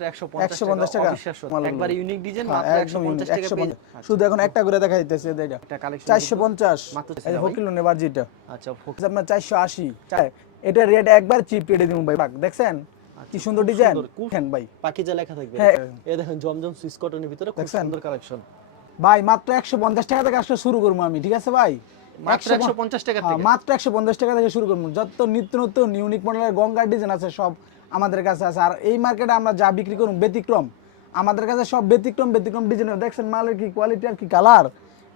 মাত্র 150 150 টাকা অবিশ্বাস্য। একবার ইউনিক ডিজাইন হ্যাঁ, মাত্র 150 টাকা শুধু এখন একটা করে দেখা দিতেছে এটা একটা কালেকশন চারশো পঞ্চাশ। মাত্র এই হকিলনের বার্জিটা আচ্ছা ফোক- আপনার চারশো আশি। এটা রেট একবার চিপ রেটে দিব ভাই। দেখছেন? কি সুন্দর ডিজাইন দেখেন ভাই। পাকিজা লেখা থাকবে। এই দেখেন জমজম সুইস কটনের ভিতরে খুব সুন্দর কালেকশন ভাই মাত্র একশো পঞ্চাশ টাকা থেকে আসলে শুরু করব আমি ঠিক আছে ভাই? মাত্র 150 150 টাকা হ্যাঁ, থেকে। মাত্র একশো পঞ্চাশ টাকা থেকে শুরু করব। যত নিত্য নতুন ইউনিক মডেলের গঙ্গার ডিজাইন আছে সব আমাদের কাছে আছে। আর এই মার্কেটে আমরা যা বিক্রি করুন ব্যতিক্রম। আমাদের কাছে সব ব্যতিক্রম ব্যতিক্রম ডিজাইন দেখছেন মালের কি কোয়ালিটি আর কি কালার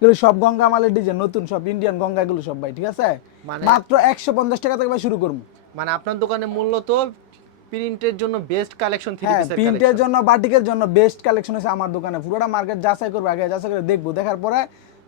এগুলো সব গঙ্গা মালের ডিজাইন নতুন সব ইন্ডিয়ান গঙ্গা এগুলো সব ভাই ঠিক আছে? মানে- মাত্র একশো পঞ্চাশ টাকা থেকে ভাই শুরু করব মানে আপনার দোকানে মূলত প্রিন্টের জন্য বেস্ট কালেকশন হ্যাঁ প্রিন্টের জন্য বাটিকের জন্য বেস্ট কালেকশন হচ্ছে আমার দোকানে। পুরোটা মার্কেট যাচাই করব আগে যাচাই করে দেখব। দেখার পরে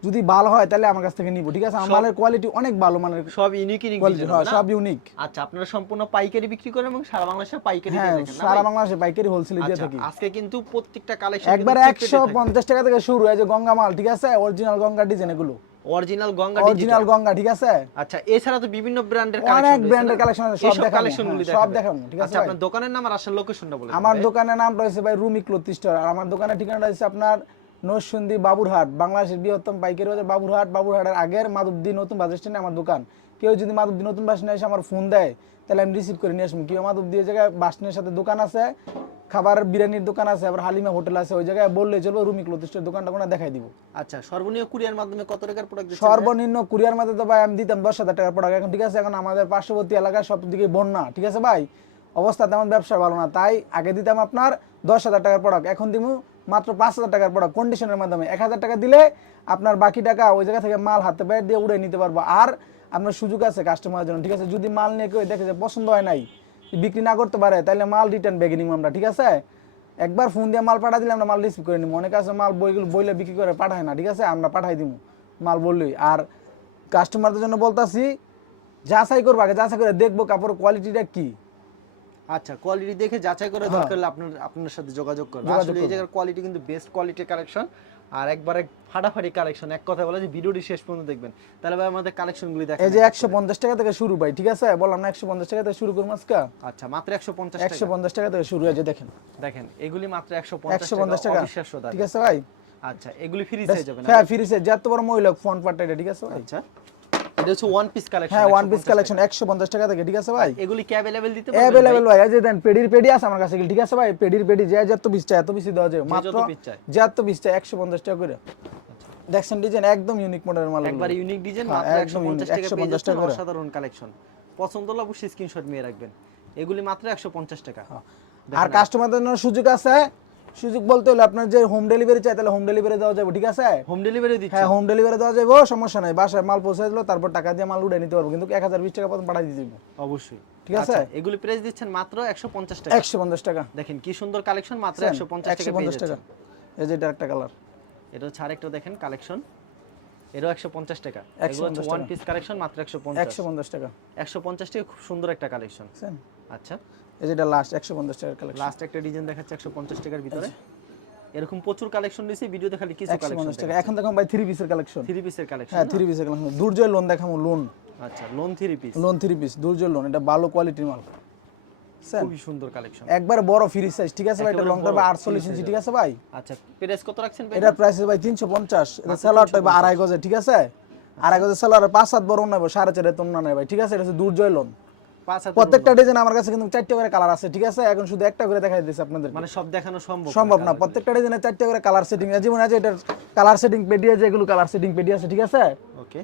যদি ভালো হয় তাহলে আমার কাছ থেকে নিবো ঠিক আছে? আমার কোয়ালিটি অনেক ভালো মানের সব ইউনিক ইউনিক ডিজাইন সব ইউনিক আচ্ছা আপনারা সম্পূর্ণ পাইকারি বিক্রি করেন এবং সারা বাংলাদেশে পাইকারি দিয়ে হ্যাঁ থাকেন সারা বাংলাদেশে পাইকারি হোলসেল দিয়ে আচ্ছা, থাকি। আজকে কিন্তু প্রত্যেকটা কালেকশন একবার একশো পঞ্চাশ টাকা থেকে শুরু হয় যে গঙ্গা মাল ঠিক আছে? অরিজিনাল গঙ্গা ডিজাইন এগুলো। অরিজিনাল গঙ্গা অরিজিনাল গঙ্গা ঠিক আছে? আচ্ছা এছাড়া তো বিভিন্ন ব্র্যান্ডের কালেকশন অনেক ব্র্যান্ডের কালেকশন আছে সব দেখাবো। হ্যাঁ, সব দেখাবো ঠিক আছে আচ্ছা আপনার দোকানের নাম আর আসার লোকেশনটা বলে আমার দোকানের নাম রয়েছে ভাই রুমি ক্লথ স্টোর আর আমার দোকানের ঠিকানাটা হচ্ছে আপনার নরসিংদী বাবুরহাট বাংলাদেশের বৃহত্তম পাইকারি বাজার বাবুরহাট বাবুরহাটের আগের মাধবদী নতুন বাস স্ট্যান্ডে আমার দোকান। কেউ যদি মাধবদী নতুন বাস স্ট্যান্ডে এসে আমার ফোন দেয় তাহলে আমি রিসিভ করে নিয়ে আসব। কেউ মাধবদী ওই জায়গায় বাস স্ট্যান্ডের সাথে দোকান আছে খাবার বিরিয়ানির দোকান আছে আবার হালিমা হোটেল আছে ওই জায়গায় বললে চলবে রুমি ক্লথ স্টোর দোকানটা কোনো দেখাই দিব। আচ্ছা সর্বনিম্ন কুরিয়ার মাধ্যমে কত টাকার প্রোডাক্ট সর্বনিম্ন কুরিয়ার মাধ্যমে তো ভাই আমি দিতাম দশ হাজার টাকার প্রোডাক্ট এখন ঠিক আছে এখন আমাদের পার্শ্ববর্তী এলাকায় সব দিকে বন্যা ঠিক আছে ভাই? অবস্থা তেমন ব্যবসা ভালো না তাই আগে দিতাম আপনার দশ হাজার টাকার প্রোডাক্ট এখন দিব মাত্র পাঁচ হাজার টাকার প্রোডাক্ট কন্ডিশনের মাধ্যমে। এক হাজার টাকা দিলে আপনার বাকি টাকা ওই জায়গা থেকে মাল হাতে পায়ে দিয়ে উড়ে নিতে পারব। আর আপনার সুযোগ আছে কাস্টমারের জন্য, ঠিক আছে? যদি মাল নিয়ে কেউ দেখে যে পছন্দ হয় নাই, বিক্রি না করতে পারে তাহলে মাল রিটার্ন ব্যাগে নিব আমরা, ঠিক আছে? একবার ফোন দিয়ে মাল পাঠা দিলে আমরা মাল রিসিভ করে নিব অনেক আছে মাল বইগুলো বইলে বিক্রি করে পাঠায় না, ঠিক আছে? আমরা পাঠাই দিব মাল বললেই। আর কাস্টমারদের জন্য বলতাছি, যাচাই করব আগে, যাচাই করে দেখব কাপড় কোয়ালিটিটা কি। আচ্ছা কোয়ালিটি দেখে যাচাই করে দরকার হলে আপনার আপনার সাথে যোগাযোগ করবেন হ্যাঁ। আসলে এই জায়গার কোয়ালিটি কিন্তু বেস্ট কোয়ালিটির কালেকশন আর একবারে ফাটাফাটি কালেকশন এক কথা বলে যে ভিডিওটি শেষ পর্যন্ত দেখবেন। তাহলে ভাই আমাদের কালেকশনগুলি দেখেন এই যে একশো পঞ্চাশ টাকা থেকে শুরু ভাই ঠিক আছে? বললাম না একশো পঞ্চাশ টাকা থেকে শুরু করব আজকে? আচ্ছা মাত্র একশো পঞ্চাশ একশো পঞ্চাশ টাকা থেকে শুরু হয়েছে দেখেন। দেখেন এগুলি মাত্র একশো একশো পঞ্চাশ পঞ্চাশ টাকা। টাকা অবিশ্বাস্য ঠিক আছে ভাই? আচ্ছা এগুলি ফ্রি হয়ে যাবে না হ্যাঁ ফিরিসে যত বড় মহিলা ফোন পার্ট ঠিক আছে আচ্ছা। এটা হচ্ছে ওয়ান পিস কালেকশন হ্যাঁ ওয়ান পিস কালেকশন একশো পঞ্চাশ টাকা থেকে ঠিক আছে ভাই? এগুলি কি অ্যাভেলেবেল দিতে পারবেন অ্যাভেলেবেল ভাই? এই যে দেন পেডির পেডি আছে আমার কাছে ঠিক আছে ভাই? পেডির পেডি যে যত বিশ চাই এত বেশি দেওয়া যায়। মাত্র যত piece চায়। যত বিশ চাই একশো পঞ্চাশ টাকা করে। দেখছেন ডিজাইন একদম ইউনিক মডেলের মাল একবার ইউনিক ডিজাইন হ্যাঁ, মাত্র 150 টাকা পেয়ে যাচ্ছেন অসাধারণ কালেকশন পছন্দ হলে অবশ্যই স্ক্রিনশট নিয়ে রাখবেন। এগুলি মাত্র 150 টাকা। আর কাস্টমারদের জন্য সুযোগ আছে সুযোগ বলতে হলে আপনার যে হোম ডেলিভারি চাই তাহলে হোম ডেলিভারি দেওয়া যাবে ঠিক আছে? হোম ডেলিভারি দিচ্ছে। হ্যাঁ হোম ডেলিভারি দেওয়া যাবে সমস্যা নাই। বাসায় মাল পৌঁছে দিলো তারপর টাকা দিয়ে মাল উঠে নিতে পারব। কিন্তু এক হাজার বিশ টাকা পর্যন্ত পাঠিয়ে দিতে হবে অবশ্যই। ঠিক আছে? আচ্ছা, এগুলি প্রাইস দিচ্ছেন মাত্র 150 টাকা। একশো পঞ্চাশ টাকা। দেখেন কি সুন্দর কালেকশন মাত্র 150 একশো টাকা পেয়ে পঞ্চাশ টাকা। এই যে এটা একটা কালার এটা হচ্ছে আরেকটা দেখেন কালেকশন এটাও 150 টাকা। 150 এগুলো ওয়ান পিস কালেকশন মাত্র 150 একশো পঞ্চাশ টাকা। 150 টাকা খুব সুন্দর একটা কালেকশন আচ্ছা। এই যে এটা লাস্ট একশো পঞ্চাশ টাকার কালেকশন লাস্ট একটা ডিজাইন দেখাচ্ছে 150 টাকার ভিতরে। এরকম প্রচুর কালেকশন ভিডিওতে খালি কিছু কালেকশন টাকা। এখন দেখুন ভাই থ্রি পিসের কালেকশন থ্রি পিসের কালেকশন হ্যাঁ থ্রি পিসের কালেকশন দুর্জয় লোন লোন আচ্ছা lawn three piece lawn three piece Durjoy lawn এটা ভালো কোয়ালিটির মাল। খুবই সুন্দর কালেকশন একবার বড় ফ্রি সাইজ ঠিক আছে ভাই? এটা লং টাইপ বড়, ইঞ্চি ঠিক আছে ভাই? আচ্ছা প্রাইস কত রাখছেন ভাই? এটার প্রাইস ভাই তিনশো পঞ্চাশ। এটা সেলার টাইপ আড়াই গজে ঠিক আছে? আড়াই গজের সেলার পাঁচ সাত বড় সাড়ে চারে তোর না ভাই ঠিক আছে? এটা হচ্ছে দুর্জয় লোন প্রত্যেকটা ডিজাইন আমার কাছে কিন্তু চারটে করে কালার আছে ঠিক আছে? এখন শুধু একটা করে দেখাই দিচ্ছি আপনাদের মানে সব দেখানো সম্ভব সম্ভব না প্রত্যেকটা ডিজাইনে চারটে করে কালার সেটিং আছে। যেমন আছে এটার কালার সেটিং পেডি আছে এগুলো কালার সেটিং পেডি আছে ঠিক আছে? ওকে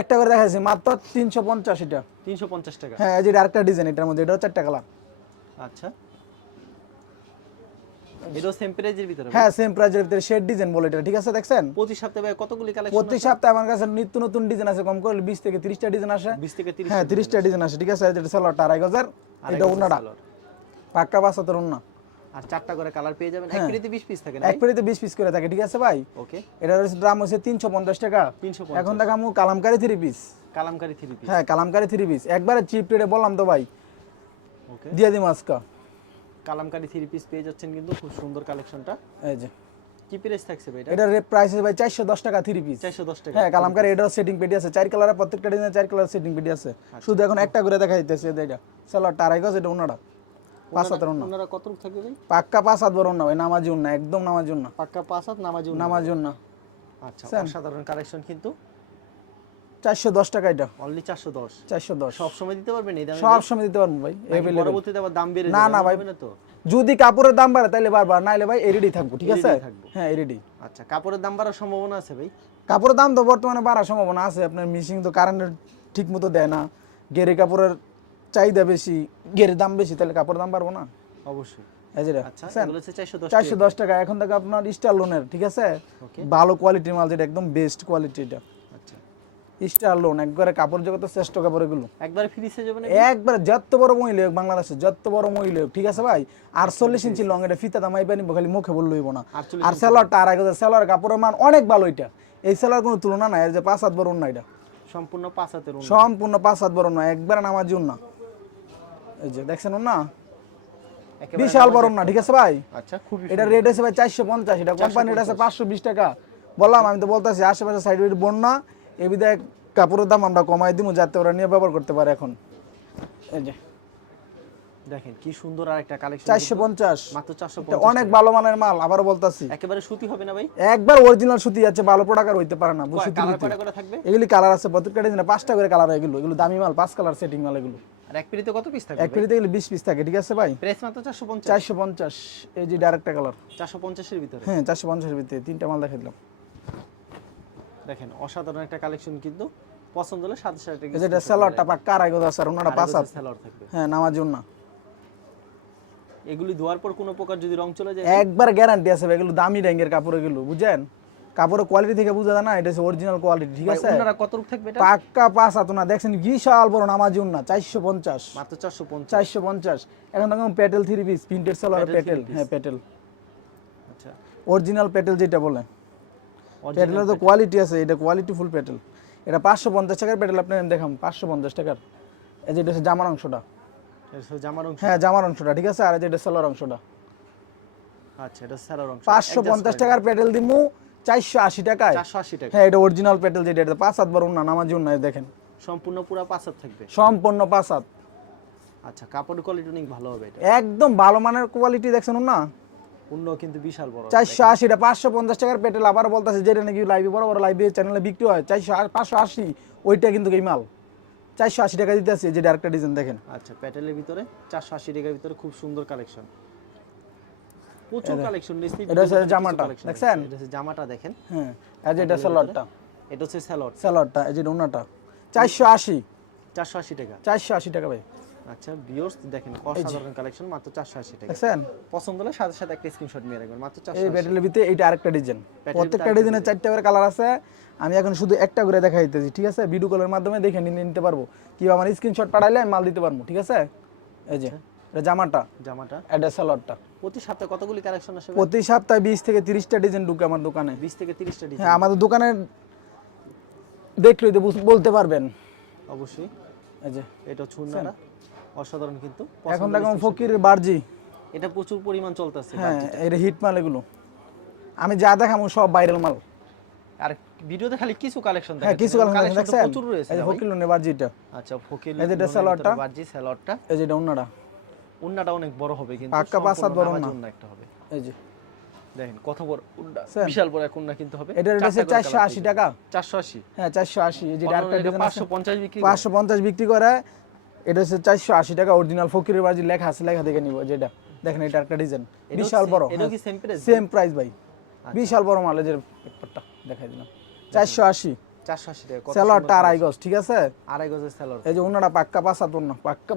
একটা করে দেখাইছি মাত্র তিনশো পঞ্চাশ এটা। তিনশো পঞ্চাশ টাকা। হ্যাঁ এই যে আরেকটা ডিজাইন এটার মধ্যে এটাও চারটা কালার আচ্ছা। এটাও সেম প্রাইজের ভিতরে হ্যাঁ সেম প্রাইজের ভিতরে শেড ডিজাইন বলে এটা ঠিক আছে দেখছেন? প্রতি সপ্তাহে ভাই কতগুলি কালেকশন প্রতি সপ্তাহে আমার কাছে নিত্য নতুন ডিজাইন আছে কম করে বিশ থেকে তিরিশটা ডিজাইন আসে। বিশ থেকে তিরিশ হ্যাঁ তিরিশটা ডিজাইন আসে ঠিক আছে? যেটা সালোয়ারটা আড়াই গজার এটা উন্নাটা পাক্কা বাসাতের উন্না আর চারটা করে কালার পেয়ে যাবেন। এক পেটিতে বিশ পিস থাকে না এক পেটিতে বিশ পিস করে থাকে ঠিক আছে ভাই? ওকে এটার দাম হচ্ছে তিনশো পঞ্চাশ টাকা। তিনশো এখন দেখামু Kalamkari three piece Kalamkari piece হ্যাঁ কালামকারি থ্রি পিস একবারে চিপ রেটে বললাম তো ভাই। ওকে দিয়ে দিম আজকা। কালামকারি থ্রি পিস পেয়ে যাচ্ছেন কিন্তু খুব সুন্দর কালেকশনটা এই যে। কি প্রাইস থাকছে ভাই এটা? এটার প্রাইস ভাই চারশো দশ টাকা থ্রি পিস চারশো দশ টাকা। হ্যাঁ কালামকারি এটাও সেটিং পেটি আছে। চার কালারের প্রত্যেকটা ডিজাইনে চার কালার সেটিং পেটি আছে। আচ্ছা। শুধু এখন একটা করে দেখা দিতেছে এটা। সালোয়ারটা আড়াই গজ এটা উন্নাটা পাঁচ হাতের ওনারা কত থাকবে ভাই? পাক্কা পাঁচ হাত বড় অন্য ভাই নামাজি অন্য একদম নামাজি পাক্কা পাঁচ হাত নামাজি। নামাজি আচ্ছা অসাধারণ কালেকশন কিন্তু। চারশো দশ টাকা এটা। অনলি চারশো দশ। চারশো দশ। সব সময় দিতে পারবেন এই দামে? সব সময় দিতে পারব ভাই পরবর্তীতে আবার দাম বেড়ে না, না ভাই। না তো? যদি কাপড়ের দাম বাড়ে তাহলে বারবার নাইলে ভাই এরিডি থাকব ঠিক আছে? হ্যাঁ এরিডি আচ্ছা কাপড়ের দাম বাড়ার সম্ভাবনা আছে ভাই? কাপড়ের দাম তো বর্তমানে বাড়ার সম্ভাবনা আছে আপনার মিশিং তো কারেন্টের ঠিক মতো দেয় না গেরে কাপড়ের চাহিদা বেশি গেরে দাম বেশি তাহলে কাপড়ের দাম বাড়বো না? অবশ্যই। আচ্ছা চারশো দশ টাকা। এখন থেকে আপনার স্টার লোনের ঠিক আছে? ভালো কোয়ালিটির মাল যেটা একদম বেস্ট কোয়ালিটি এটা। স্টার লোন একবারে কাপড় জগতের শ্রেষ্ঠ কাপড় এগুলো। একবারে ফ্রি একবারে যত বড় বাংলাদেশে যত বড় ঠিক আছে ভাই? আটচল্লিশ ইঞ্চি লং এটা ফিতা দামাই পানি খালি মুখে বললইব না। আর সেলারটা আর আগে সেলার কাপড়ের মান অনেক ভালো এটা। এই সেলার কোনো তুলনা নাই এর যে পাঁচ হাত বড় না এটা। সম্পূর্ণ পাঁচ হাতের। সম্পূর্ণ পাঁচ হাত বড় না একবারে নামার জন্য এই যে দেখছেন না বিশাল বড় না ঠিক আছে ভাই? আচ্ছা খুবই এটা রেট আছে ভাই চারশো পঞ্চাশ এটা কোম্পানি রেট আছে পাঁচশো বিশ টাকা। বললাম আমি তো বলতেছি আশেপাশে সাইড বন্যা এই বিধায় কাপড়ের দাম আমরা কমাই দিব যাতে ওরা নিয়ে ব্যবহার করতে পারে এখন। এই যে। দেখেন কি সুন্দর আর একটা কালেকশন চারশো পঞ্চাশ। মাত্র চারশো এটা অনেক ভালো মানের মাল আবারও বলতাছি। একেবারে সুতি হবে না ভাই? একবার অরিজিনাল সুতি আছে ভালো প্রোডাক্ট হইতে পারে না সুতির কালার কয়টা করে থাকবে? এগুলি কালার আছে প্রত্যেকটা ডিজাইনে পাঁচটা করে কালার এগুলো এগুলো দামি মাল পাঁচ কালার সেটিং মাল এগুলো। আর এক পিড়িতে কত পিস থাকবে এক এগুলো বিশ পিস থাকে ঠিক আছে ভাই? প্রাইস মাত্র চারশো পঞ্চাশ। চারশো পঞ্চাশ এই যে ডাইরেক্টটা কালার চারশো পঞ্চাশের ভিতরে? হ্যাঁ চারশো পঞ্চাশের ভিতরে তিনটা মাল দেখে দিলাম দেখেন অসাধারণ একটা কালেকশন কিন্তু পছন্দ হলে সাথে সাথে এই যে এটা সেলারটা পাক্কা আড়াই গজ আছে আর ওনারা পাঁচ হাত। সেলর থাকবে? হ্যাঁ নামার জন্য এগুলি ধোয়ার পর কোনো প্রকার যদি রং চলে যায় একবার গ্যারান্টি আছে এগুলো দামি রঙের কাপড় এগুলো বুঝছেন? কাপড়ের কোয়ালিটি থেকে বুঝা যায় না এটা হচ্ছে অরিজিনাল কোয়ালিটি ঠিক আছে? ওনারা কত রূপ থাকবে এটা? পাক্কা পাঁচ হাত না দেখছেন বিশাল বড় নামাজি না চারশো পঞ্চাশ। মাত্র চারশো পঞ্চাশ। চারশো পঞ্চাশ। এখন দেখুন পেটেল থ্রি পিস প্রিন্টেড সেলার পেটেল হ্যাঁ পেটেল আচ্ছা। অরিজিনাল পেটেল যেটা বলে। পেটেলের তো কোয়ালিটি আছে এটা কোয়ালিটি ফুল পেটেল এটা পাঁচশো পঞ্চাশ টাকার প্যাটেল আপনি দেখাম পাঁচশো পঞ্চাশ টাকার। এই যে এটা হচ্ছে জামার অংশটা। জামার অংশ। হ্যাঁ জামার অংশটা ঠিক আছে? আর এই যে এটা সেলার অংশটা। আচ্ছা এটা সেলার অংশ। পাঁচশো পঞ্চাশ টাকার পেটেল দিমু চারশো আশি টাকায়। চারশো আশি টাকা। হ্যাঁ এটা অরিজিনাল পেটেল যেটা এটা পাঁচ হাত বড় না নামার জন্য দেখেন। সম্পূর্ণ পুরো পাঁচ হাত থাকবে? সম্পূর্ণ পাঁচ হাত। আচ্ছা কাপড় কোয়ালিটি অনেক ভালো হবে এটা। একদম ভালো মানের কোয়ালিটি দেখছেন না পূর্ণ কিন্তু বিশাল বড়। চারশো আশিটা পাঁচশো পঞ্চাশ টাকার পেটেল আবার বলতেছে যেটা নাকি লাইভে বড় বড় লাইভে চ্যানেলে বিক্রি হয় চারশো পাঁচশো আশি ওইটা কিন্তু এই মাল। চারশো আশি টাকা দিতে আছে যে ডাইরেক্টর ডিজাইন দেখেন। আচ্ছা প্যাটেলের ভিতরে চারশো আশি টাকার ভিতরে খুব সুন্দর কালেকশন প্রচুর কালেকশন এটা হচ্ছে জামাটা, দেখছেন? এটা হচ্ছে জামাটা দেখেন। হ্যাঁ এই যে এটা স্যালাডটা এটা হচ্ছে স্যালড স্যালাডটা এই যে ওনাটা। চারশো আশি। চারশো আশি টাকা। চারশো আশি টাকা ভাই। আচ্ছা দেখেন অসাধারণ কালেকশন মাত্র চারশো আশি টাকা। দেখছেন? পছন্দ হলে সাথে সাথে একটা স্ক্রিনশট নিয়ে রাখবেন মাত্র চারশো এই ব্যাটেলের ভিতরে এইটা আরেকটা ডিজাইন প্রত্যেকটা ডিজাইনের চারটা করে কালার আছে। আমি এখন শুধু একটা করে দেখা দিতেছি ঠিক আছে? ভিডিও কলের মাধ্যমে দেখে নিতে পারব। কি আমার স্ক্রিনশট পাঠাইলে আমি মাল দিতে পারব ঠিক আছে? এই যে এটা জামাটা। জামাটা? এটা স্যালাডটা প্রতি সপ্তাহে কতগুলি কালেকশন আসবে প্রতি সপ্তাহে বিশ থেকে তিরিশটা ডিজাইন ঢুকে আমার দোকানে। বিশ থেকে তিরিশটা ডিজাইন হ্যাঁ আমাদের দোকানে দেখলেই তো বলতে পারবেন। অবশ্যই। এই যে এটা ছুন্নাটা অসাধারণ কিন্তু এখন দেখুন ফকির বার্জি। এটা প্রচুর পরিমাণ চলতেছে হ্যাঁ এটা হিট মাল এগুলো। আমি যা দেখাবো সব ভাইরাল মাল। আর ভিডিওতে খালি কিছু কালেকশন হ্যাঁ কিছু কালেকশন দেখছেন? প্রচুর রয়েছে এই না? ফকির লোনে বার্জিটা। আচ্ছা ফকির এই যে এটা সালোয়ারটা। বাজি সালোয়ারটা এই যে এটা অন্যটা উন্নাটা অনেক বড় হবে কিন্তু পাক্কা পাঁচ হাত বড় উন্না। একটা হবে। এই যে। দেখেন কত বড় উন্না বিশাল বড় এক উন্না কিন্তু হবে। এটার রেট আছে চারশো আশি টাকা। চারশো আশি। হ্যাঁ চারশো আশি। এই যে পাঁচশো পঞ্চাশ বিক্রি করে। পাঁচশো পঞ্চাশ বিক্রি করে। এটা হচ্ছে চারশো আশি টাকা অরিজিনাল ফকিরের বাজি লেখা আছে লেখা দেখে নিব যেটা। দেখেন এটা একটা ডিজাইন বিশাল বড় সেম প্রাইস ভাই। বিশাল বড় মাল এই পেপারটা দেখাই দিলাম। চারশো আশি। আড়াই গজ ঠিক আছে? আড়াই গজের এই যে ওনারা পাক্কা না পাক্কা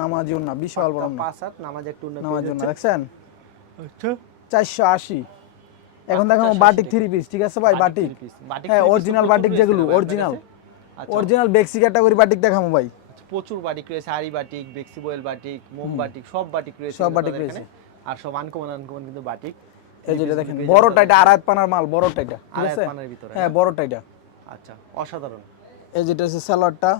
নামাজি ওনা বিশাল বড় না নামাজ একটু নামাজ দেখছেন? আচ্ছা। চারশো আশি। এখন দেখো বাটিক থ্রি পিস ঠিক আছে ভাই? বাটিক হ্যাঁ অরিজিনাল বাটিক যেগুলো অরিজিনাল আচ্ছা, অরিজিনাল বেক্সি ক্যাটাগরি বাটিক দেখাবো ভাই। আচ্ছা, প্রচুর বাটিক রয়েছে আরি বাটিক বেক্সি বয়েল বাটিক মোম বাটিক সব বাটিক রয়েছে সব বাটিক রয়েছে। আর সব আনকমন আনকমন কিন্তু বাটিক এই যেটা দেখেন বড়টা এটা আড়াই পানার মাল বড়টা এটা আড়াই পানার ভিতরে হ্যাঁ বড়টা এটা। আচ্ছা অসাধারণ। এই যেটা হচ্ছে স্যালাডটা।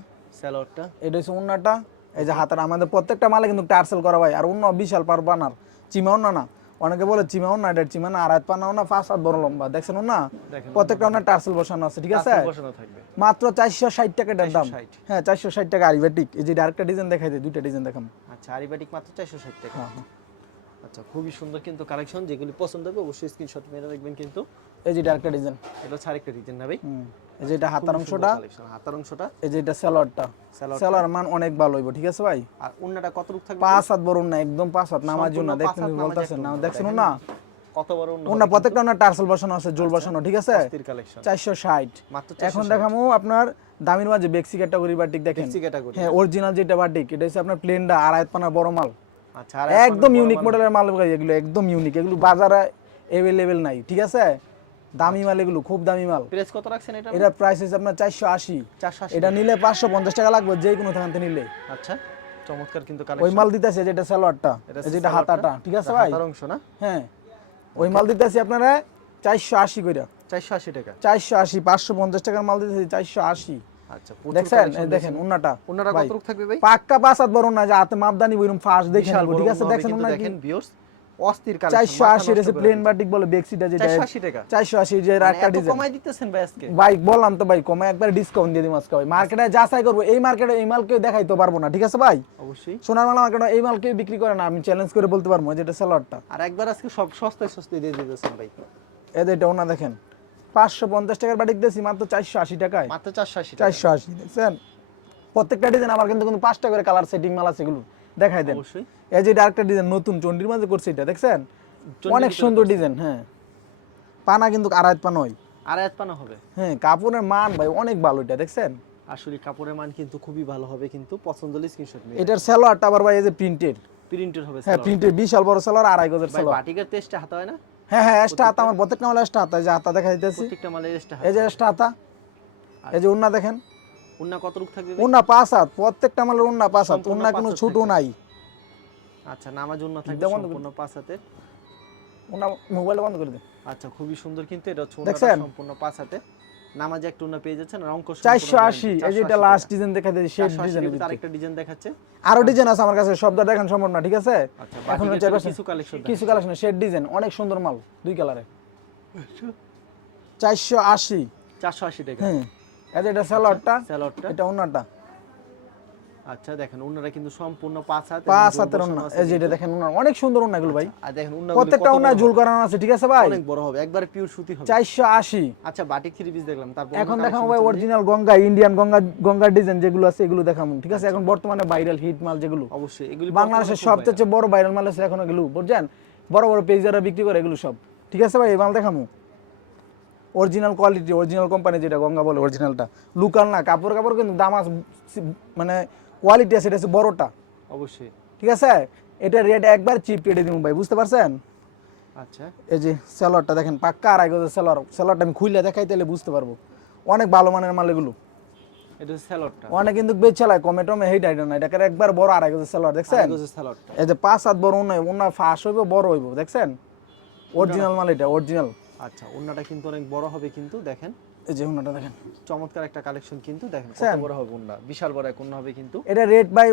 স্যালোয়ারটা এটা হচ্ছে উন্নাটা। এই যে হাতের আমাদের প্রত্যেকটা মালে কিন্তু টার্সেল করা হয় আর অন্য বিশাল পার বানার। চিমা উন্না না। অনেকে বলে চিমাও না এটা চিমা না আড়াই পানাও না পাঁচ হাত বড় লম্বা। দেখছেন না? প্রত্যেকটা আপনার টার্সেল বসানো আছে ঠিক আছে? মাত্র চারশো ষাট টাকা এটার দাম। হ্যাঁ চারশো ষাট টাকা আরিবাটিক। এই যে আরেকটা ডিজাইন দেখাই দিই দুইটা ডিজাইন দেখাম। আচ্ছা আরিবাটিক মাত্র চারশো ষাট টাকা। হ্যাঁ হ্যাঁ। আচ্ছা খুবই সুন্দর কিন্তু কালেকশন যেগুলি পছন্দ হবে অবশ্যই স্ক্রিনশট মেরে রাখবেন কিন্তু। এই যে একটা ডিজাইন এটা হচ্ছে আরেকটা ডিজাইন না ভাই? এই যে এটা হাতার অংশটা। হাতার অংশটা। এই যে এটা মান অনেক ভালো হইব ঠিক আছে ভাই? আর অন্যটা কত রূপ থাকবে? পাঁচ হাত বড় না একদম পাঁচ হাত। নামার জন্য বলতেছেন না দেখছেন না কত বড় অন্য প্রত্যেকটা ওনার টার্সেল বসানো আছে জোল বসানো ঠিক আছে? কালেকশন চারশো ষাট। মাত্র এখন দেখামো আপনার দামির মাঝে বেক্সি ক্যাটাগরি বাটিক দেখেন। হ্যাঁ অরিজিনাল যেটা বাটিক এটা হচ্ছে আপনার প্লেনটা আড়াই পানা বড় মাল। আচ্ছা একদম ইউনিক মডেলের মাল। এগুলো একদম ইউনিক এগুলো বাজারে অ্যাভেলেবেল নাই ঠিক আছে? দামি মাল এগুলো খুব দামি মাল। প্রেস কত রাখছেন এটা? এটা প্রাইস হচ্ছে আপনার চারশো আশি। চারশো আশি এটা নিলে পাঁচশো পঞ্চাশ টাকা লাগবে যে কোনো থাকাতে নিলে। আচ্ছা চমৎকার কিন্তু ওই মাল দিতেছে যেটা সালোয়ারটা যেটা হাতাটা ঠিক আছে ভাই? হাতার অংশ না? হ্যাঁ। ওই মাল দিতেছি আপনারা চারশো আশি করে চারশো আশি টাকা। চারশো আশি পাঁচশো পঞ্চাশ টাকার মাল দিতেছি চারশো আশি। আচ্ছা এই দেখেন দিয়েছেন। উন্নাটা কত থাকবে ভাই? পাক্কা পাঁচ হাত বড় না যে হাতে মাপদানি বইরুম ফার্স্ট দেখে বিশাল নেব বড় ঠিক আছে? দেখছেন উন্না দেখেন ভিউয়ার্স অস্থির কালেকশন চারশো আশি প্লেন বাটিক বলে বেক্সিটা যেটা চারশো আশি টাকা। চারশো আশি যে মানে এত ডিজাইন কমাই দিতেছেন ভাই আজকে। বাইক বললাম তো ভাই কমে একবার ডিসকাউন্ট দিয়ে দিই আজকে ভাই। মার্কেটে করব এই মার্কেটে এই মাল কেউ দেখাইতে পারব না ঠিক আছে ভাই? অবশ্যই। সোনার মালা মার্কেটে এই মাল কেউ বিক্রি করে না আমি চ্যালেঞ্জ করে বলতে পারব যেটা আর একবার আজকে সব সস্তায় সস্তায় দিয়ে দিতেছেন ভাই। এই যে এটা ওনা দেখেন পাঁচশো পঞ্চাশ টাকার বাটিক দিয়েছি মাত্র চারশো আশি টাকায়। মাত্র চারশো আশি টাকা চারশো আশি দেখছেন? প্রত্যেকটা ডিজাইন আমার কিন্তু কিন্তু পাঁচটা করে কালার সেটিং মাল আছে এগুলো। দেখাই দেন। এই যে আরেকটা ডিজাইন নতুন চন্ডির মাঝে করছে এটা দেখছেন? অনেক সুন্দর ডিজাইন হ্যাঁ। পানা কিন্তু আড়াই পানা হয়। এক পানা হবে। হ্যাঁ কাপড়ের মান ভাই অনেক ভালো এটা দেখছেন? আসলে কাপড়ের মান কিন্তু খুবই ভালো হবে কিন্তু পছন্দ হলে স্ক্রিনশট নিয়ে এটার সালোয়ারটা আবার ভাই এই যে প্রিন্টেড প্রিন্টের হবে হ্যাঁ প্রিন্টেড বিশাল বড় সালোয়ার আড়াই গজের সালোয়ার বাটিকের টেস্টে হাতা হয় না? হ্যাঁ হ্যাঁ এক্সট্রা হাতা আমার প্রত্যেকটা মালে এক্সট্রা হাতা যে হাতা দেখা দিতেছি। প্রত্যেকটা মালে মালের এক্সট্রা এই যে এক্সট্রা হাতা। এই যে উন্না দেখেন। উন্না কত রূপ থাকবে উন্না পাঁচ হাত প্রত্যেকটা মালের উন্না পাঁচ হাত উন্না কোনো ছোট নাই। আচ্ছা নামাজ উন্না থাকবে সম্পূর্ণ পাঁচ হাতে উন্না মোবাইলটা বন্ধ করে দিন। আচ্ছা খুবই সুন্দর কিন্তু এটা হচ্ছে? সম্পূর্ণ পাঁচ হাতে নামাজে একটা উন্না পেয়ে যাচ্ছেন আর অঙ্ক চারশো আশি এই যে এটা লাস্ট ডিজাইন দেখা শেড ডিজাইন আরেকটা ডিজাইন দেখাচ্ছে। আরও ডিজাইন আছে আমার কাছে শব্দ দেখেন সম্ভব না ঠিক আছে? আচ্ছা এখন কিছু কালেকশন কিছু কালেকশন শেড ডিজাইন অনেক সুন্দর মাল দুই কালারে চারশো আশি। চারশো আশি টাকা। হ্যাঁ। এই যে এটা সালোয়ারটা স্যালোডটা। এটা উন্নাটা। আচ্ছা দেখেন উন্নাটা কিন্তু সম্পূর্ণ পাঁচ হাত পাঁচ হাতের আছে এই যে এটা দেখেন অনেক সুন্দর এগুলো ভাই। আর দেখেন উন্না প্রত্যেকটা উন্না ঝুল করানো আছে ঠিক আছে ভাই? অনেক বড় হবে একবারে পিওর সুতি হবে। চারশো আশি। আচ্ছা বাটিক থ্রি পিস দেখলাম তারপর এখন দেখাবো ভাই অরিজিনাল গঙ্গা ইন্ডিয়ান গঙ্গা গঙ্গার ডিজাইন যেগুলো আছে এগুলো দেখাবো ঠিক আছে? এখন বর্তমানে ভাইরাল হিট মাল যেগুলো। অবশ্যই এগুলি বাংলাদেশের সবচেয়ে বড় ভাইরাল মাল আছে এখন এগুলো বুঝছেন? বড় বড় পেজ যারা বিক্রি করে এগুলো সব ঠিক আছে ভাই? এই মাল দেখামু অরিজিনাল কোয়ালিটি অরিজিনাল কোম্পানি যেটা গঙ্গা বলে অরিজিনালটা লুকাল না কাপড় কাপড় কিন্তু দাম আছে মানে কোয়ালিটি আছে এটা হচ্ছে বড়টা। অবশ্যই। ঠিক আছে? এটা রেট একবার চিপ রেটে দিব ভাই বুঝতে পারছেন? আচ্ছা। এই যে স্যালোয়ারটা দেখেন পাক্কা আড়াই গজের স্যালোয়ার স্যালোয়ারটা আমি খুললে দেখাই তাহলে বুঝতে পারব। অনেক ভালো মানের মাল এগুলো। এটা স্যালোডটা অনেক কিন্তু বেচ চালায় কমে টমে হেইট আইডা না এটাকে একবার বড় আড়াই গজের স্যালোয়ার দেখছেন? এই যে পাঁচ সাত বড় নয় ওনার ফাঁস হইব বড় হইব দেখছেন? অরিজিনাল মাল এটা অরিজিনাল আচ্ছা উন্নাটা কিন্তু অনেক বড় হবে কিন্তু দেখেন। এই যে ওনাটা দেখেন। চমৎকার একটা কালেকশন কিন্তু দেখেন কত বড় হবে উন্না বিশাল বড় এক উন্না হবে কিন্তু। এটা রেট বাই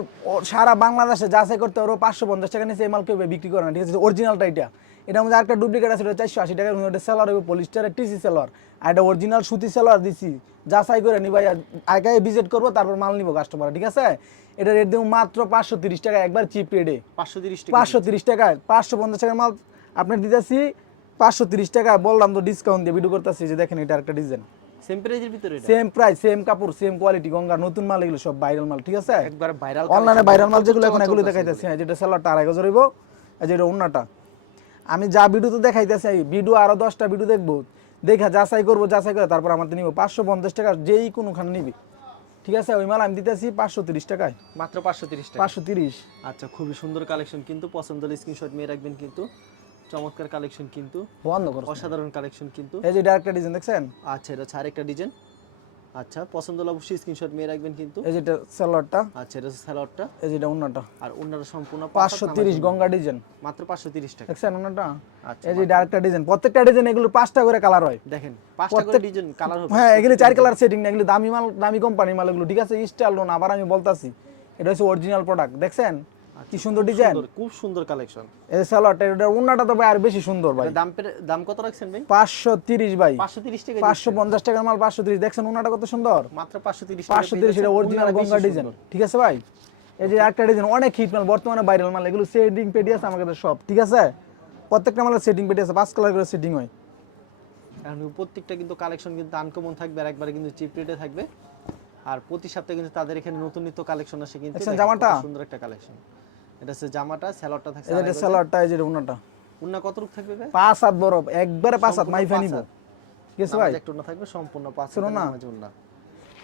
সারা বাংলাদেশে যাচাই করতে পারব পাঁচশো পঞ্চাশ টাকা নিচে এই মাল কেউ বিক্রি করে না ঠিক আছে? অরিজিনালটা এটা। এটার মধ্যে একটা ডুপ্লিকেট আছে এটা চারশো আশি টাকার এটা সেলার হইব পলিস্টারের টিসি সেলার আর এটা অরিজিনাল সুতি সেলার দিছি যাচাই করে নি ভাই আগে ভিজিট করব তারপর মাল নিবো কাস্টমার ঠিক আছে? এটা রেট দেবো মাত্র পাঁচশো তিরিশ টাকা একবার চিপ রেটে পাঁচশো তিরিশ টাকা। পাঁচশো তিরিশ টাকায় পাঁচশো পঞ্চাশ টাকার মাল আপনার দিতেছি পাঁচশো তিরিশ টাকা বললাম তো ডিসকাউন্ট দিয়ে ভিডিও করতেছি যে দেখেন এটা একটা ডিজাইন সেম প্রাইজের ভিতরে সেম প্রাইস সেম কাপড় সেম কোয়ালিটি গঙ্গার নতুন মাল এগুলো সব ভাইরাল মাল ঠিক আছে? একবার ভাইরাল অনলাইনে ভাইরাল মাল যেগুলো এখন এগুলো দেখাইতেছি। হ্যাঁ যেটা সেলারটা আড়াই গজ রইব যেটা অন্যটা আমি যা ভিডিওতে দেখাইতেছি ভিডিও আরও দশটা ভিডিও দেখব। দেখা যাচাই করব যাচাই করে তারপর আমার নিব। পাঁচশো পঞ্চাশ টাকা যেই কোনোখানে নিবি। ঠিক আছে ওই মাল আমি দিতেছি পাঁচশো তিরিশ টাকায়। মাত্র পাঁচশো তিরিশ পাঁচশো তিরিশ। আচ্ছা খুবই সুন্দর কালেকশন কিন্তু পছন্দ হলে স্ক্রিনশট নিয়ে রাখবেন কিন্তু। চমৎকার কালেকশন কিন্তু। অসাধারণ কালেকশন কিন্তু। এই যে ডিজাইন দেখছেন? আচ্ছা এটা হচ্ছে আরেকটা ডিজাইন আচ্ছা পছন্দ হলে অবশ্যই স্ক্রিনশট নিয়ে রাখবেন কিন্তু। এই যেটা আচ্ছা এটা এই যেটা আর সম্পূর্ণ পাঁচশো তিরিশ গঙ্গা ডিজাইন মাত্র পাঁচশো তিরিশ টাকা। দেখছেন অন্যটা আচ্ছা এই যে ডিজাইন প্রত্যেকটা ডিজাইন এগুলো পাঁচটা করে কালার হয়। দেখেন পাঁচটা করে ডিজাইন কালার হবে। হ্যাঁ এগুলি চার কালার সেটিং না এগুলো দামি মাল দামি কোম্পানি মাল এগুলো। ঠিক আছে স্টাইল লোন আবার আমি বলতাছি। এটা হচ্ছে অরিজিনাল প্রোডাক্ট দেখছেন? কি সুন্দর ডিজাইন? খুব সুন্দর কালেকশন। এই সালোয়ারটা এটা উন্নাটা তো ভাই আর বেশি সুন্দর ভাই। দাম দাম কত রাখছেন ভাই? পাঁচশো তিরিশ ভাই। পাঁচশো তিরিশ টাকা পাঁচশো পঞ্চাশ টাকার মাল পাঁচশো তিরিশ। দেখছেন উন্নাটা কত সুন্দর? মাত্র পাঁচশো তিরিশ পাঁচশো তিরিশ এটা অরিজিনাল গঙ্গা ডিজাইন। ঠিক আছে ভাই? এই যে একটা ডিজাইন অনেক হিট মাল বর্তমানে ভাইরাল মাল এগুলো সেটিং পেটি আছে আমার কাছে সব। ঠিক আছে? প্রত্যেকটা মালের সেটিং পেটি আছে পাঁচ কালার করে সেটিং হয়। এখন প্রত্যেকটা কিন্তু কালেকশন কিন্তু আনকমন থাকবে আর একবারে কিন্তু চিপ রেটে থাকবে। আর প্রতি সপ্তাহে কিন্তু তাদের এখানে নতুন নিত্য কালেকশন আসে কিন্তু? সুন্দর একটা কালেকশন এটা হচ্ছে জামাটা স্যালোয়ারটা থাকছে এটা সালোয়ারটা এই যে উন্নাটা। উন্না কত রূপ থাকবে ভাই? পাঁচ হাত বড় একবারে পাঁচ হাত মাইফা নিব। হাত। আছে ভাই? নামাজ একটা উন্না থাকবে সম্পূর্ণ পাঁচ হাতের না। নামাজ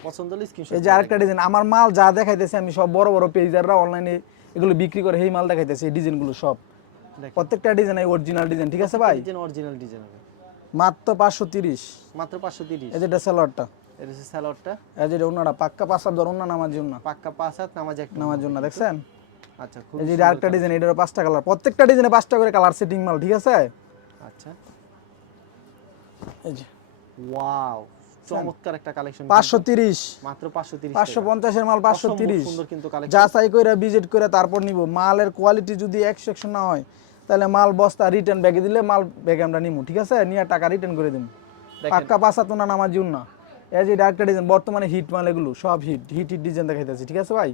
পছন্দ হলে স্ক্রিনশট এই যে আরেকটা ডিজাইন আমার মাল যা দেখাইতেছে আমি সব বড় বড় পেজাররা অনলাইনে এগুলো বিক্রি করে এই মাল দেখাইতেছে এই ডিজাইনগুলো সব। প্রত্যেকটা ডিজাইন এই অরিজিনাল ডিজাইন ঠিক আছে ভাই? ডিজাইন অরিজিনাল ডিজাইন হবে। মাত্র পাঁচশো তিরিশ। মাত্র পাঁচশো তিরিশ। এই যে এটা সালোয়ারটা এটা হচ্ছে স্যালোয়ারটা এই যে এটা উন্নাটা পাক্কা পাঁচ হাত ধর উন্না নামার জন্য পাক্কা পাঁচ হাত নামাজ একটা নামার জন্য দেখছেন? আচ্ছা এই যে আরেকটা ডিজাইন এটারও পাঁচটা কালার প্রত্যেকটা ডিজাইনে পাঁচটা করে কালার সেটিং মাল ঠিক আছে? আচ্ছা। এই যে। ওয়াও চমৎকার একটা কালেকশন পাঁচশো তিরিশ। মাত্র পাঁচশো তিরিশ পাঁচশো পঞ্চাশের মাল পাঁচশো তিরিশ। সুন্দর কিন্তু কালেকশন যাচাই করে ভিজিট করে তারপর নিব। মালের কোয়ালিটি যদি একশো একশো না হয় তাহলে মাল বস্তা রিটার্ন ব্যাগে দিলে মাল ব্যাগে আমরা নিবো ঠিক আছে? নিয়ে টাকা রিটার্ন করে দিব দেখেন। পাক্কা নামার জন্য না এই যে ডাক্তার ডিজাইন বর্তমানে হিট মাল এগুলো সব হিট হিট হিট ডিজাইন দেখাইতেছি ঠিক আছে ভাই?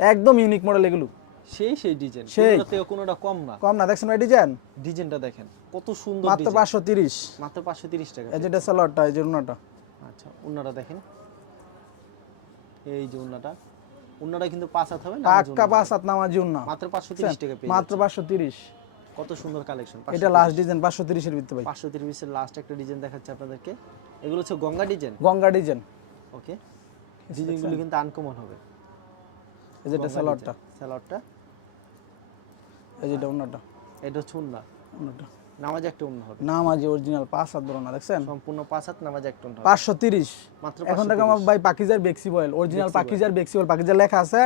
একদম ইউনিক মডেল এগুলো। সেই সেই ডিজাইন। সেই। কোনোটা থেকে কোনোটা কম না। কম না দেখছেন ভাই ডিজাইন? ডিজাইনটা দেখেন কত সুন্দর মাত্র ডিজাইন। পাঁচশো তিরিশ। মাত্র পাঁচশো তিরিশ টাকা। এই যেটা সালোয়ারটা এই যে উন্নাটা আচ্ছা উন্নাটা দেখেন। এই যে উন্নাটা উন্নাটা কিন্তু পাঁচ হাত হবে না পাক্কা পাঁচ হাত নামার জন্য মাত্র পাঁচশো তিরিশ টাকা পেয়ে মাত্র পাঁচশো তিরিশ। যাচ্ছেন। কত সুন্দর কালেকশন এটা লাস্ট ডিজাইন পাঁচশো তিরিশের ভিতরে ভাই। পাঁচশো তিরিশের লাস্ট একটা ডিজাইন দেখাচ্ছে আপনাদেরকে। এগুলো হচ্ছে Ganga design Ganga design okay ডিজাইনগুলো কিন্তু আনকমন হবে। এই যেটা সালোয়ারটা। স্যালাডটা এই যেটা উন্নাটা এটা হচ্ছে উন্না উন্নাটা নামাজ একটা উন্না হবে। নামাজি অরিজিনাল পাঁচ হাত ধরো না দেখছেন? সম্পূর্ণ পাঁচ হাত নামাজ একটা উন্না পাঁচশো তিরিশ। মাত্র এখন থেকে আমার ভাই পাকিজার বেক্সি বয়েল অরিজিনাল পাকিজার বেক্সি বয়েল পাকিজার লেখা আছে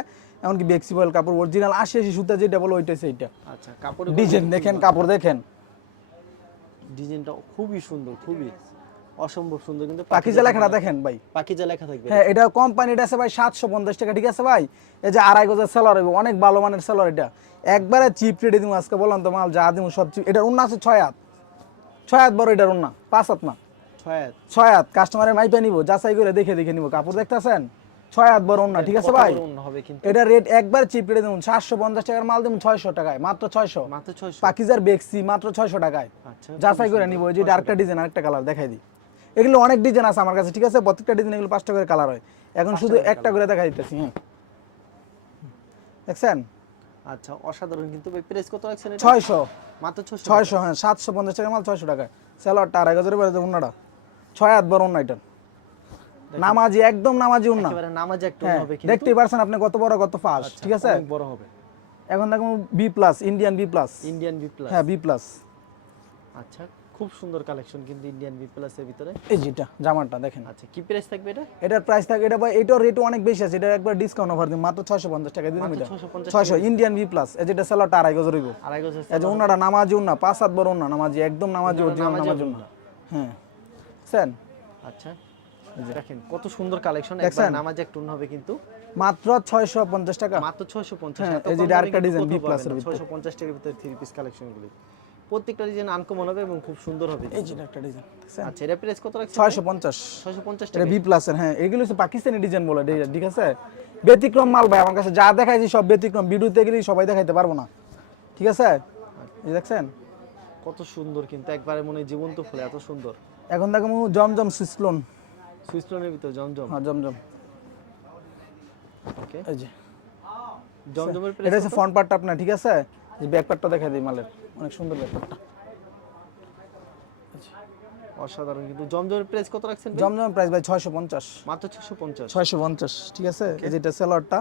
এমনকি বেক্সি বয়েল কাপড় অরিজিনাল আশি আশি সুতা যেটা বলো ওইটা সেইটা। আচ্ছা কাপড় ডিজাইন দেখেন কাপড় দেখেন। ডিজাইনটা খুবই সুন্দর খুবই। অসম্ভব সুন্দর কিন্তু পাকিজা লেখাটা দেখেন। ভাই। পাকিজা লেখা থাকবে। হ্যাঁ এটা কোম্পানিটা আছে ভাই সাতশো পঞ্চাশ টাকা ঠিক আছে ভাই? এই যে আড়াই সেলার হবে অনেক ভালো মানের সেলার এটা। একবারে চিপ রেটে দিব আজকে বললাম তো মাল যা দিব সব চিপ এটার উন্না আছে ছয় হাত। ছয় হাত বড় এটার উন্না পাঁচ হাত না। ছয় হাত। ছয় হাত কাস্টমারের মাইপে নিব যাচাই করে দেখে দেখে নিব। কাপড় দেখতেছেন? ছয় হাত বড় উন্না ঠিক আছে ভাই? এটা রেট একবার চিপ রেটে দেবো সাতশো পঞ্চাশ টাকার মাল দেবো ছয়শো টাকায় মাত্র ছয়শো। মাত্র ছয়শো। পাকিজার বেক্সি মাত্র ছয়শো টাকায়। আচ্ছা যাচাই করে নিব ওই যে আরেকটা ডিজাইন আরেকটা কালার দেখাই দিই। এগুলো অনেক ডিজাইন আছে আমার কাছে ঠিক আছে? প্রত্যেকটা ডিজাইন এগুলো পাঁচটা করে কালার হয়। এখন শুধু একটা করে দেখা দিতেছি হ্যাঁ। দেখছেন? আচ্ছা অসাধারণ কিন্তু প্রাইস কত রাখছেন এটা? ছয়শো। মাত্র ছয়শো ছয়শো হ্যাঁ সাতশো পঞ্চাশ টাকা মাল ছয়শো টাকায়। স্যালোয়ারটা আড়াই হাজার বেড়ে দেবো উন্নাটা ছয় হাত বড় উন্না এটা নামাজি একদম নামাজি উন্না একেবারে নামাজ একটা হ্যাঁ উন্না হবে কিন্তু। দেখতেই পারছেন আপনি কত বড় কত ফাস্ট ঠিক আছে? অনেক বড় হবে। এখন দেখুন B plus Indian B plus Indian B plus হ্যাঁ বি প্লাস আচ্ছা। খুব সুন্দর কালেকশন কিন্তু ইন্ডিয়ান বি প্লাসের ভিতরে। এই যেটা জামাটা দেখেন। আচ্ছা কি প্রাইস থাকবে এটা? এটার প্রাইস থাকে এটা ভাই এটার রেট অনেক বেশি আছে এটা একবার ডিসকাউন্ট অফার দিন মাত্র ছয়শো পঞ্চাশ টাকা দিলাম মাত্র এটা। 650 ছয়শো ইন্ডিয়ান বি প্লাস এই যেটা স্যালাডটা আড়াই গজ রইব। আড়াই গজ এই যে উন্নাটা নামাজি উন্না পাঁচ সাত বড় উন্না নামাজি একদম নামাজি অরিজিনাল নামাজি। উন্না। হ্যাঁ। স্যার? আচ্ছা দেখেন কত সুন্দর কালেকশন একবার নামাজ একটা উন্না হবে কিন্তু। মাত্র ছয়শো পঞ্চাশ টাকা। মাত্র 650 হ্যাঁ, এত এই যে আরেকটা কোথাও B plus পাবেন? এর ভিতরে। 650 টাকার ভিতরে থ্রি পিস কালেকশনগুলি প্রত্যেকটা ডিজাইন আনকমন হবে এবং খুব সুন্দর হবে এই যেটা একটা ডিজাইন আচ্ছা এটা প্রাইস কত রাখছেন? ছয়শো পঞ্চাশ। 650 এটা টাকা বি প্লাসের হ্যাঁ এগুলো হচ্ছে পাকিস্তানি ডিজাইন বলে ঠিক আছে? ব্যতিক্রম মাল ভাই আমার কাছে যা দেখাইছি সব ব্যতিক্রম। ভিডিওতে গেলেই সবাই দেখাইতে পারব না। ঠিক আছে? এই দেখছেন? কত সুন্দর কিন্তু একবারে মনে জীবন্ত ফুল এত সুন্দর। এখন দেখো জমজম সুইসলোন সুইসলনের ভিতর জমজম। হ্যাঁ জমজম। ওকে এই যে। জমজমের এটা হচ্ছে ফ্রন্ট পার্টটা আপনার ঠিক আছে? যে দেখা দিই মালের। অনেক সুন্দর ব্যাক অসাধারণ কিন্তু। জমজমের প্রাইস কত রাখছেন? জমজম প্রাইস ভাই ছয়শো পঞ্চাশ। মাত্র 650 ছয়শো পঞ্চাশ ঠিক আছে? এই যেটা সেলারটা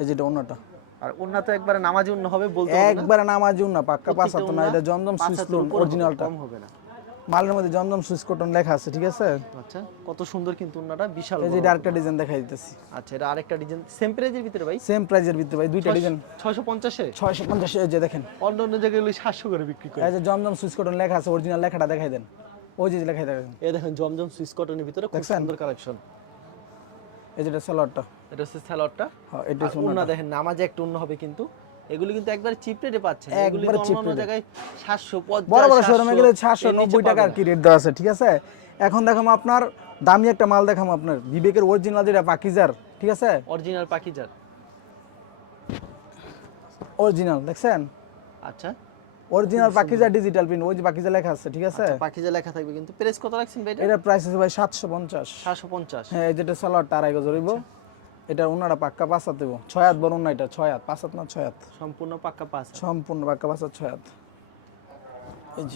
এই যেটা অন্যটা আর উন্নত একবারে নামাজি উন্ন হবে বলতে একবারে নামাজ না পাক্কা পাঁচ হাত না এটা জমজম সুইস লোন অরিজিনালটা কম হবে না। মালের মধ্যে জমজম সুইস কটন লেখা আছে ঠিক আছে? আচ্ছা কত সুন্দর কিন্তু উন্নাটা বিশাল এই যে এটা আরেকটা ডিজাইন দেখাই দিতেছি। আচ্ছা এটা আরেকটা ডিজাইন সেম প্রাইজের ভিতরে ভাই? সেম প্রাইজের ভিতরে ভাই দুইটা ডিজাইন। 650 এ ছয়শো পঞ্চাশ এই যে দেখেন। অন্য অন্য জায়গায়গুলো 700 করে বিক্রি করে। এই যে জমজম সুইস কটন লেখা আছে অরিজিনাল লেখাটা দেখাই দেন। ওই যে লেখাই দেখেন এই দেখেন জমজম সুইস কটনের ভিতরে খুব সুন্দর কালেকশন এই যেটা সেলরটা এটা হচ্ছে স্যালাডটা হ্যাঁ এটা উন্না দেখেন নামাজে একটা উন্ন হবে কিন্তু। এগুলো কিন্তু একবার চিপ রেটে পাচ্ছেন। এগুলি একবারে এ। জায়গায় 750 বড় বড় শোরুমে গেলে সাতশো এর নিচে নব্বই টাকা পাবেন আর কি রেট দেওয়া আছে ঠিক আছে? এখন দেখাম আপনার দামি একটা মাল দেখাম আপনার। বিবেকের অরিজিনাল যেটা পাকিজার ঠিক আছে? অরিজিনাল পাকিজার। অরিজিনাল দেখছেন? আচ্ছা। অরিজিনাল পাকিজা ডিজিটাল প্রিন্ট ওই যে পাকিজা লেখা আছে ঠিক আছে? আচ্ছা পাখিজা লেখা থাকবে কিন্তু। প্রেস কত রাখছেন ভাই এটা? প্রাইস আছে ভাই সাতশো পঞ্চাশ। সাতশো পঞ্চাশ। হ্যাঁ এই যেটা সালোয়ারটা আড়াই গজ হইব এটা ওনারা পাক্কা পাঁচ হাত দেবো। ছয় হাত বড় না এটা ছয় হাত। পাঁচ হাত না ছয় হাত? সম্পূর্ণ পাক্কা পাঁচ সম্পূর্ণ পাক্কা পাঁচ হাত ছয় হাত।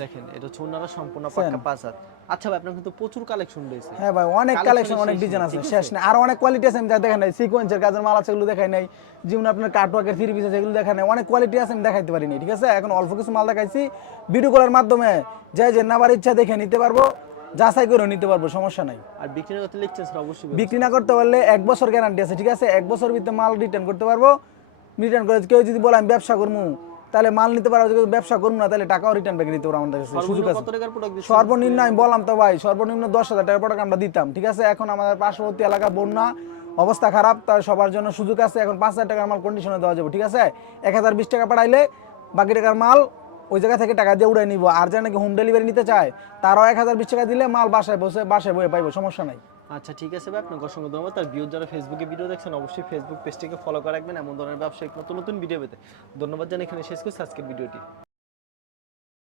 দেখেন এটা হচ্ছে ওনারা সম্পূর্ণ পাক্কা পাঁচ হাত। আচ্ছা ভাই আপনার কিন্তু প্রচুর কালেকশন রয়েছে। হ্যাঁ ভাই অনেক কালেকশন অনেক ডিজাইন আছে শেষ নেই। আর অনেক কোয়ালিটি আছে আমি যা দেখাই নাই। সিকোয়েন্সের কাজের মাল আছে এগুলো দেখাই নাই। যেমন আপনার কাটওয়ার্কের থ্রি পিস আছে এগুলো দেখাই নাই। অনেক কোয়ালিটি আছে আমি দেখাইতে পারিনি ঠিক আছে? এখন অল্প কিছু মাল দেখাইছি। ভিডিও কলের মাধ্যমে যে যে নেবার ইচ্ছা দেখে নিতে পারব। যাচাই করে নিতে পারব সমস্যা নাই। আর বিক্রি না করতে স্যার অবশ্যই বিক্রি না করতে পারলে এক বছর গ্যারান্টি আছে ঠিক আছে? এক বছর ভিতরে মাল রিটার্ন করতে পারব। রিটার্ন করে কেউ যদি বলে আমি ব্যবসা করব তাহলে মাল নিতে পারব যদি ব্যবসা করব না তাহলে টাকাও রিটার্ন ব্যাক নিতে পারব আমাদের কাছে সুযোগ সর্বনিম্ন আছে। সর্বনিম্ন আমি বললাম তো ভাই সর্বনিম্ন দশ হাজার টাকার প্রোডাক্ট আমরা দিতাম ঠিক আছে? এখন আমাদের পার্শ্ববর্তী এলাকা বন্যা অবস্থা খারাপ তাই সবার জন্য সুযোগ আছে। এখন পাঁচ হাজার টাকার মাল কন্ডিশনে দেওয়া যাবে ঠিক আছে? এক হাজার বিশ টাকা পাঠাইলে বাকি টাকার মাল ওই জায়গা থেকে টাকা দিয়ে উড়াই নিব। আর যারা নাকি হোম ডেলিভারি নিতে চায়, তারাও এক হাজার বিশ টাকা দিলে মাল বাসায় বসে, বাসায় বয়ে পাইবো, সমস্যা নাই। আচ্ছা ঠিক আছে ভাই, আপনাকে অসংখ্য ধন্যবাদ। তার ভিউ যারা ফেসবুকে ভিডিও দেখছেন, অবশ্যই ফেসবুক পেজটিকে ফলো করে রাখবেন। এমন ধরনের ব্যবসায়িক নতুন নতুন ভিডিও পেতে। ধন্যবাদ জানাই, এখানে শেষ করছি আজকের ভিডিওটি